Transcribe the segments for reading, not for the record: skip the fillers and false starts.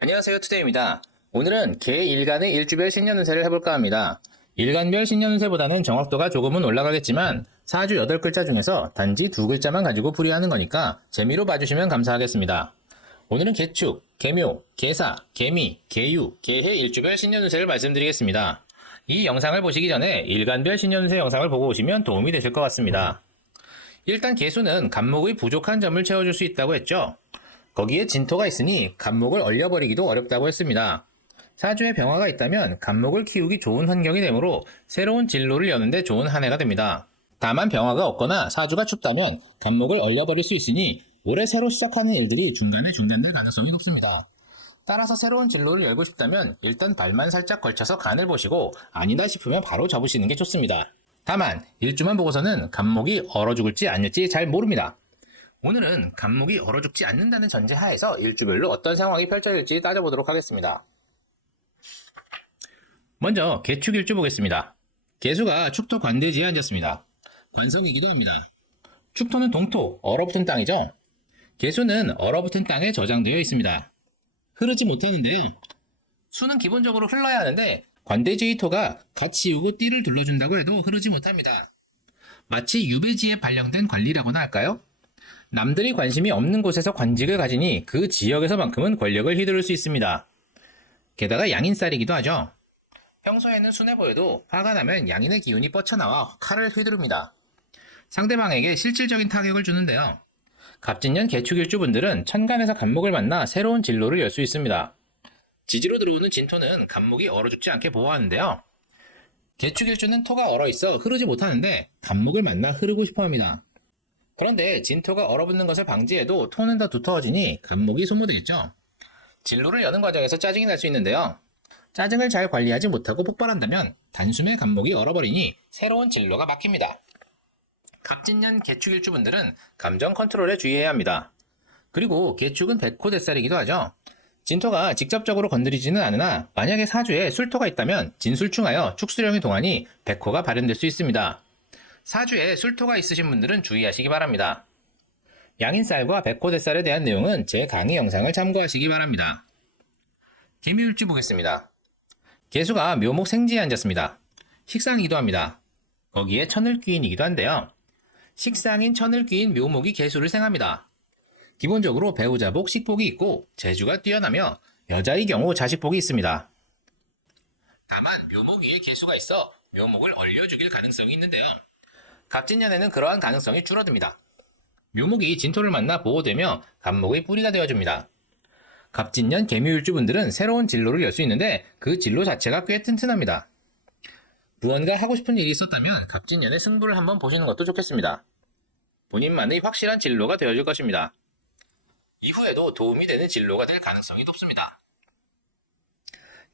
안녕하세요, 투데이입니다. 오늘은 개 일간의 일주별 신년운세를 해볼까 합니다. 일간별 신년운세보다는 정확도가 조금은 올라가겠지만 사주 8글자 중에서 단지 2글자만 가지고 풀이하는 거니까 재미로 봐주시면 감사하겠습니다. 오늘은 개축, 개묘, 개사, 개미, 개유, 개해 일주별 신년운세를 말씀드리겠습니다. 이 영상을 보시기 전에 일간별 신년운세 영상을 보고 오시면 도움이 되실 것 같습니다. 일단 개수는 간목의 부족한 점을 채워줄 수 있다고 했죠. 거기에 진토가 있으니 간목을 얼려버리기도 어렵다고 했습니다. 사주에 병화가 있다면 간목을 키우기 좋은 환경이 되므로 새로운 진로를 여는데 좋은 한 해가 됩니다. 다만 병화가 없거나 사주가 춥다면 간목을 얼려버릴 수 있으니 올해 새로 시작하는 일들이 중간에 중단될 가능성이 높습니다. 따라서 새로운 진로를 열고 싶다면 일단 발만 살짝 걸쳐서 간을 보시고 아니다 싶으면 바로 접으시는 게 좋습니다. 다만 일주만 보고서는 간목이 얼어 죽을지 아닐지 잘 모릅니다. 오늘은 간목이 얼어 죽지 않는다는 전제 하에서 일주별로 어떤 상황이 펼쳐질지 따져보도록 하겠습니다. 먼저 개축 일주 보겠습니다. 개수가 축토 관대지에 앉았습니다. 관성이기도 합니다. 축토는 동토, 얼어붙은 땅이죠. 개수는 얼어붙은 땅에 저장되어 있습니다. 흐르지 못하는데요. 수는 기본적으로 흘러야 하는데 관대지의 토가 갓 지우고 띠를 둘러준다고 해도 흐르지 못합니다. 마치 유배지에 발령된 관리라고나 할까요? 남들이 관심이 없는 곳에서 관직을 가지니 그 지역에서만큼은 권력을 휘두를 수 있습니다. 게다가 양인살이기도 하죠. 평소에는 순해 보여도 화가 나면 양인의 기운이 뻗쳐나와 칼을 휘두릅니다. 상대방에게 실질적인 타격을 주는데요. 갑진년 개축일주분들은 천간에서 간목을 만나 새로운 진로를 열 수 있습니다. 지지로 들어오는 진토는 간목이 얼어 죽지 않게 보호하는데요. 개축일주는 토가 얼어 있어 흐르지 못하는데 간목을 만나 흐르고 싶어 합니다. 그런데 진토가 얼어붙는 것을 방지해도 토는 더 두터워지니 간목이 소모되겠죠. 진로를 여는 과정에서 짜증이 날 수 있는데요. 짜증을 잘 관리하지 못하고 폭발한다면 단숨에 간목이 얼어버리니 새로운 진로가 막힙니다. 갑진년 개축일주분들은 감정 컨트롤에 주의해야 합니다. 그리고 개축은 백호대살이기도 하죠. 진토가 직접적으로 건드리지는 않으나 만약에 사주에 술토가 있다면 진술충하여 축수령이 동하니 백호가 발현될 수 있습니다. 사주에 술토가 있으신 분들은 주의하시기 바랍니다. 양인살과 백호대살에 대한 내용은 제 강의 영상을 참고하시기 바랍니다. 개묘일주 보겠습니다. 개수가 묘목 생지에 앉았습니다. 식상이기도 합니다. 거기에 천을귀인이기도 한데요. 식상인 천을귀인 묘목이 개수를 생합니다. 기본적으로 배우자복, 식복이 있고 재주가 뛰어나며 여자의 경우 자식복이 있습니다. 다만 묘목 위에 개수가 있어 묘목을 얼려죽일 가능성이 있는데요. 갑진년에는 그러한 가능성이 줄어듭니다. 묘목이 진토를 만나 보호되며 간목의 뿌리가 되어줍니다. 갑진년 개묘일주분들은 새로운 진로를 열 수 있는데 그 진로 자체가 꽤 튼튼합니다. 무언가 하고 싶은 일이 있었다면 갑진년의 승부를 한번 보시는 것도 좋겠습니다. 본인만의 확실한 진로가 되어줄 것입니다. 이후에도 도움이 되는 진로가 될 가능성이 높습니다.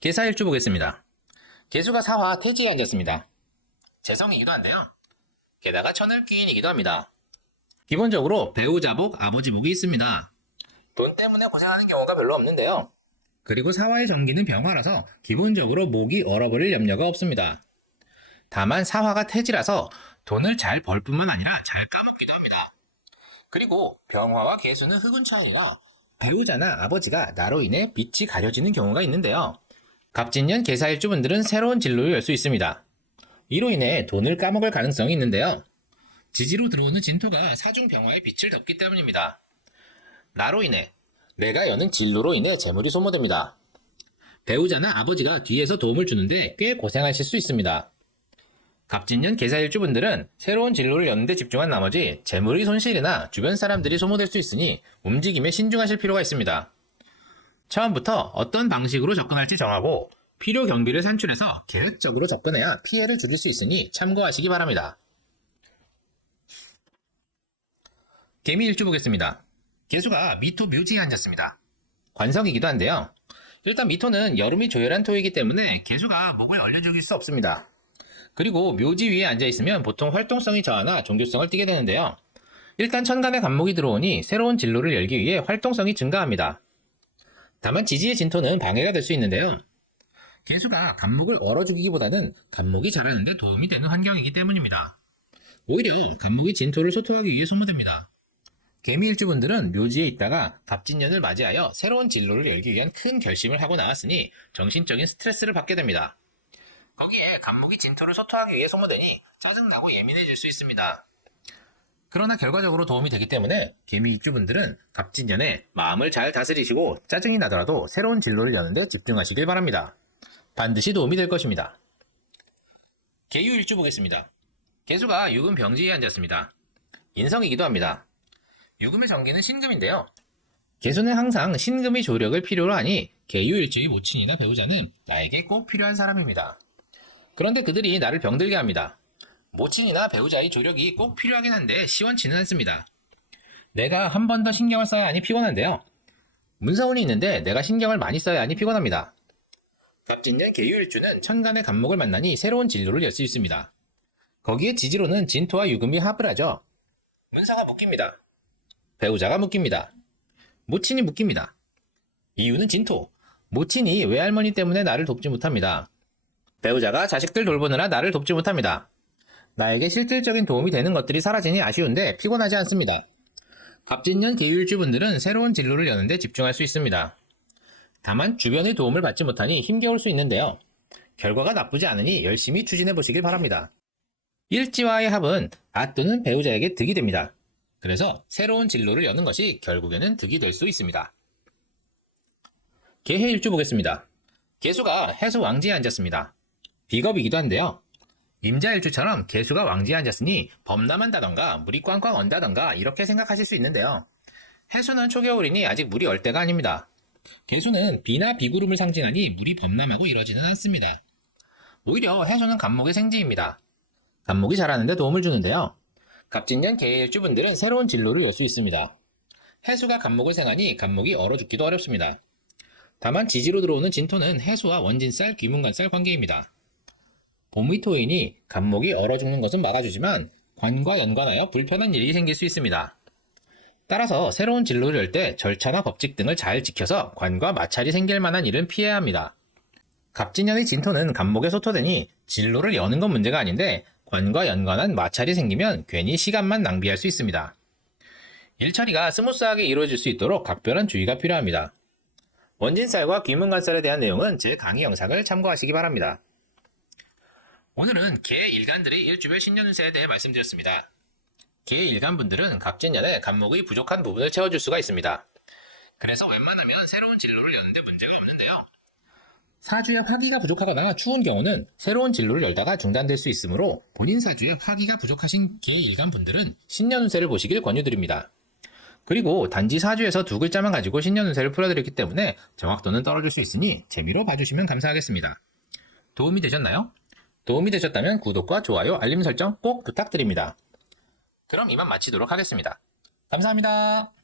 개사일주 보겠습니다. 개수가 사화 태지에 앉았습니다. 재성이기도 한데요. 게다가 천을귀인이기도 합니다. 기본적으로 배우자복, 아버지복이 있습니다. 돈 때문에 고생하는 경우가 별로 없는데요. 그리고 사화의 정기는 병화라서 기본적으로 목이 얼어버릴 염려가 없습니다. 다만 사화가 태지라서 돈을 잘 벌 뿐만 아니라 잘 까먹기도 합니다. 그리고 병화와 개수는 흑운 차이라 배우자나 아버지가 나로 인해 빛이 가려지는 경우가 있는데요. 갑진년 개사일주분들은 새로운 진로를 열 수 있습니다. 이로 인해 돈을 까먹을 가능성이 있는데요. 지지로 들어오는 진토가 사중 병화의 빛을 덮기 때문입니다. 나로 인해, 내가 여는 진로로 인해 재물이 소모됩니다. 배우자나 아버지가 뒤에서 도움을 주는데 꽤 고생하실 수 있습니다. 갑진년 개사일주분들은 새로운 진로를 여는 데 집중한 나머지 재물의 손실이나 주변 사람들이 소모될 수 있으니 움직임에 신중하실 필요가 있습니다. 처음부터 어떤 방식으로 접근할지 정하고 필요 경비를 산출해서 계획적으로 접근해야 피해를 줄일 수 있으니 참고하시기 바랍니다. 개미일주 보겠습니다. 개수가 미토 묘지에 앉았습니다. 관성이기도 한데요. 일단 미토는 여름이 조열한 토이기 때문에 개수가 목을 얼려죽일 수 없습니다. 그리고 묘지 위에 앉아있으면 보통 활동성이 저하나 종교성을 띠게 되는데요. 일단 천간에 간목이 들어오니 새로운 진로를 열기 위해 활동성이 증가합니다. 다만 지지의 진토는 방해가 될 수 있는데요. 개수가 간목을 얼어 죽이기보다는 간목이 자라는 데 도움이 되는 환경이기 때문입니다. 오히려 간목이 진토를 소토하기 위해 소모됩니다. 개미일주분들은 묘지에 있다가 갑진년을 맞이하여 새로운 진로를 열기 위한 큰 결심을 하고 나왔으니 정신적인 스트레스를 받게 됩니다. 거기에 갑목이 진토를 소토하기 위해 소모되니 짜증나고 예민해질 수 있습니다. 그러나 결과적으로 도움이 되기 때문에 개미일주분들은 갑진년에 마음을 잘 다스리시고 짜증이 나더라도 새로운 진로를 여는 데 집중하시길 바랍니다. 반드시 도움이 될 것입니다. 개유일주 보겠습니다. 개수가 유금 병지에 앉았습니다. 인성이기도 합니다. 유금의 정기는 신금인데요. 개수는 항상 신금의 조력을 필요로 하니 개유일주의 모친이나 배우자는 나에게 꼭 필요한 사람입니다. 그런데 그들이 나를 병들게 합니다. 모친이나 배우자의 조력이 꼭 필요하긴 한데 시원치는 않습니다. 내가 한 번 더 신경을 써야 하니 피곤한데요. 문서운이 있는데 내가 신경을 많이 써야 하니 피곤합니다. 갑진년 개유일주는 천간의 갑목을 만나니 새로운 진로를 열 수 있습니다. 거기에 지지로는 진토와 유금이 합을 하죠. 문서가 묶입니다. 배우자가 묶입니다. 모친이 묶입니다. 이유는 진토. 모친이 외할머니 때문에 나를 돕지 못합니다. 배우자가 자식들 돌보느라 나를 돕지 못합니다. 나에게 실질적인 도움이 되는 것들이 사라지니 아쉬운데 피곤하지 않습니다. 갑진년 개유일주분들은 새로운 진로를 여는데 집중할 수 있습니다. 다만 주변의 도움을 받지 못하니 힘겨울 수 있는데요. 결과가 나쁘지 않으니 열심히 추진해 보시길 바랍니다. 일지와의 합은 아 또는 배우자에게 득이 됩니다. 그래서 새로운 진로를 여는 것이 결국에는 득이 될 수 있습니다. 개해일주 보겠습니다. 개수가 해수 왕지에 앉았습니다. 비겁이기도 한데요. 임자일주처럼 개수가 왕지에 앉았으니 범람한다던가 물이 꽝꽝 언다던가 이렇게 생각하실 수 있는데요. 해수는 초겨울이니 아직 물이 얼 때가 아닙니다. 개수는 비나 비구름을 상징하니 물이 범람하고 이러지는 않습니다. 오히려 해수는 갑목의 생지입니다. 갑목이 자라는데 도움을 주는데요. 갑진년 개일주분들은 새로운 진로를 열 수 있습니다. 해수가 갑목을 생하니 갑목이 얼어 죽기도 어렵습니다. 다만 지지로 들어오는 진토는 해수와 원진살, 귀문간살 관계입니다. 봄의 토인이 갑목이 얼어 죽는 것은 막아주지만 관과 연관하여 불편한 일이 생길 수 있습니다. 따라서 새로운 진로를 열 때 절차나 법칙 등을 잘 지켜서 관과 마찰이 생길 만한 일은 피해야 합니다. 갑진년의 진토는 갑목에 소토되니 진로를 여는 건 문제가 아닌데 관과 연관한 마찰이 생기면 괜히 시간만 낭비할 수 있습니다. 일처리가 스무스하게 이루어질 수 있도록 각별한 주의가 필요합니다. 원진살과 귀문간살에 대한 내용은 제 강의 영상을 참고하시기 바랍니다. 오늘은 개 일간들의 일주별 신년 운세에 대해 말씀드렸습니다. 개 일간분들은 갑진년에 갑목의 부족한 부분을 채워줄 수가 있습니다. 그래서 웬만하면 새로운 진로를 여는데 문제가 없는데요. 사주에 화기가 부족하거나 추운 경우는 새로운 진로를 열다가 중단될 수 있으므로 본인 사주에 화기가 부족하신 개 일간분들은 신년 운세를 보시길 권유드립니다. 그리고 단지 사주에서 두 글자만 가지고 신년 운세를 풀어드렸기 때문에 정확도는 떨어질 수 있으니 재미로 봐주시면 감사하겠습니다. 도움이 되셨나요? 도움이 되셨다면 구독과 좋아요, 알림 설정 꼭 부탁드립니다. 그럼 이만 마치도록 하겠습니다. 감사합니다.